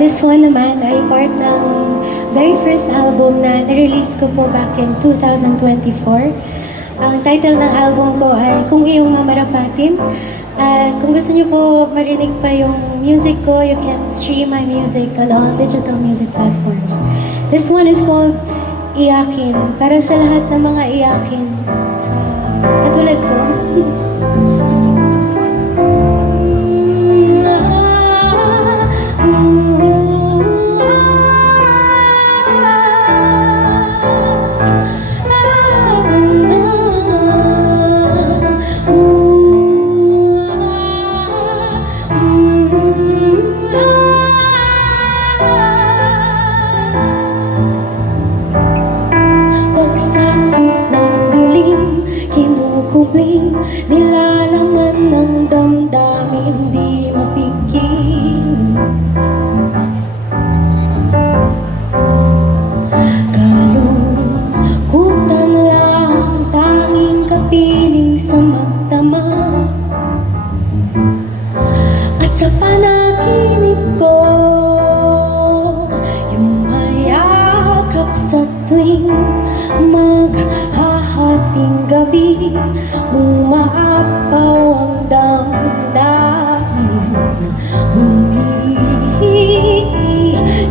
This one naman ay part ng very first album na na-release ko po back in 2024. Ang title ng album ko ay Kung Iyong Mamarapatin. Kung gusto niyo po marinig pa yung music ko, you can stream my music on all digital music platforms. This one is called Iyakin, para sa lahat ng mga iyakin. Sa katulad ko. Pagsapit ng dilim, kinukubling, nilalaman ng damdamin, di mapigil. Kalungkutan lang, tanging kapiling sa magdamag. At sa panaginip ko, yung mayakap sa tuwing maghahating gabi, umaapaw ang damdamin, humihingi,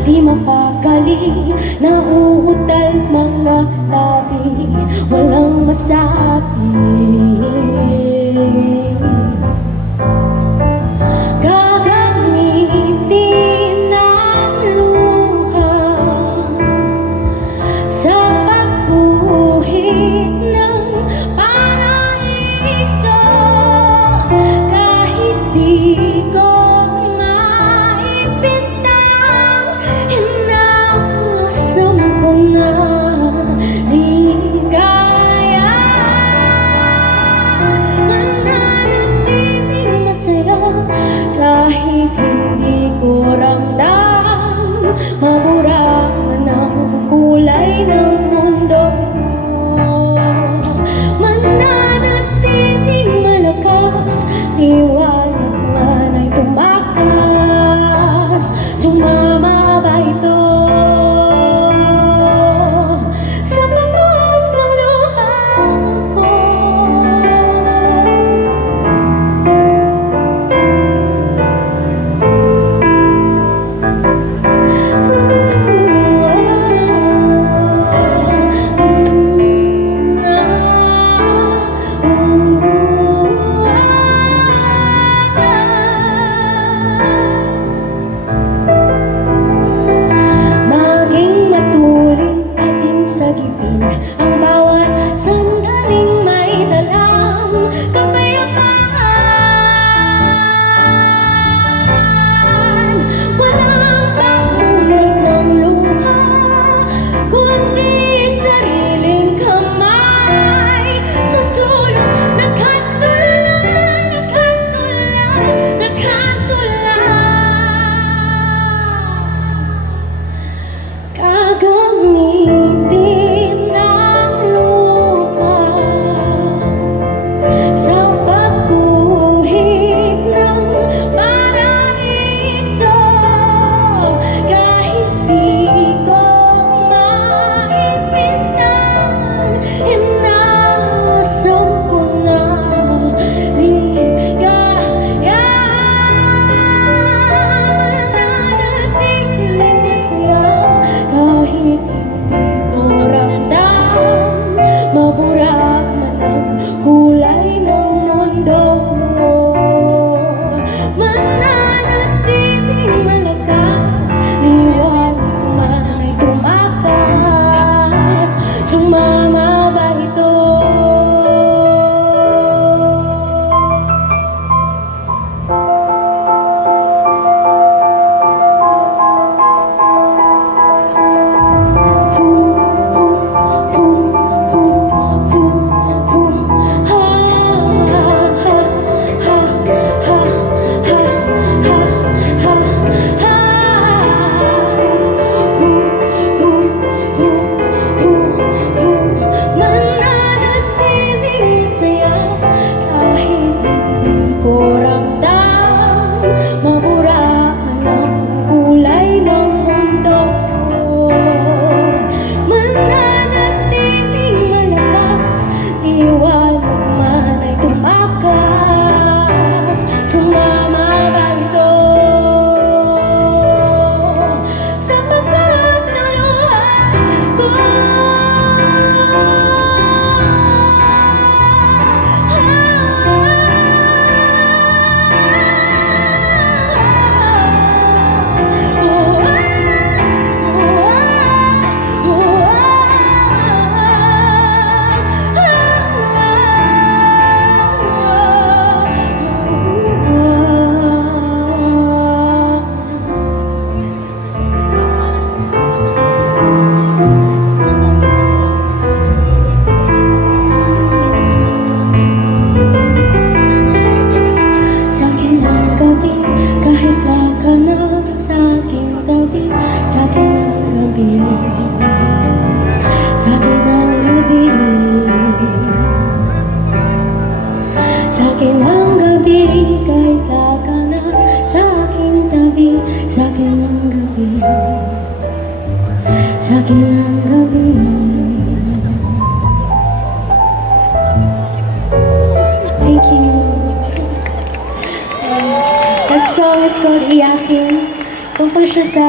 di mapakali, nauutal mga labi, walang masabi. Gagamitin ang luha sa pagguhit ng paraiso, kahit di ko maipintang, inasam ko na ligaya. sa kilang gabi. Thank you. That song is called Iyakin. Tungkol siya sa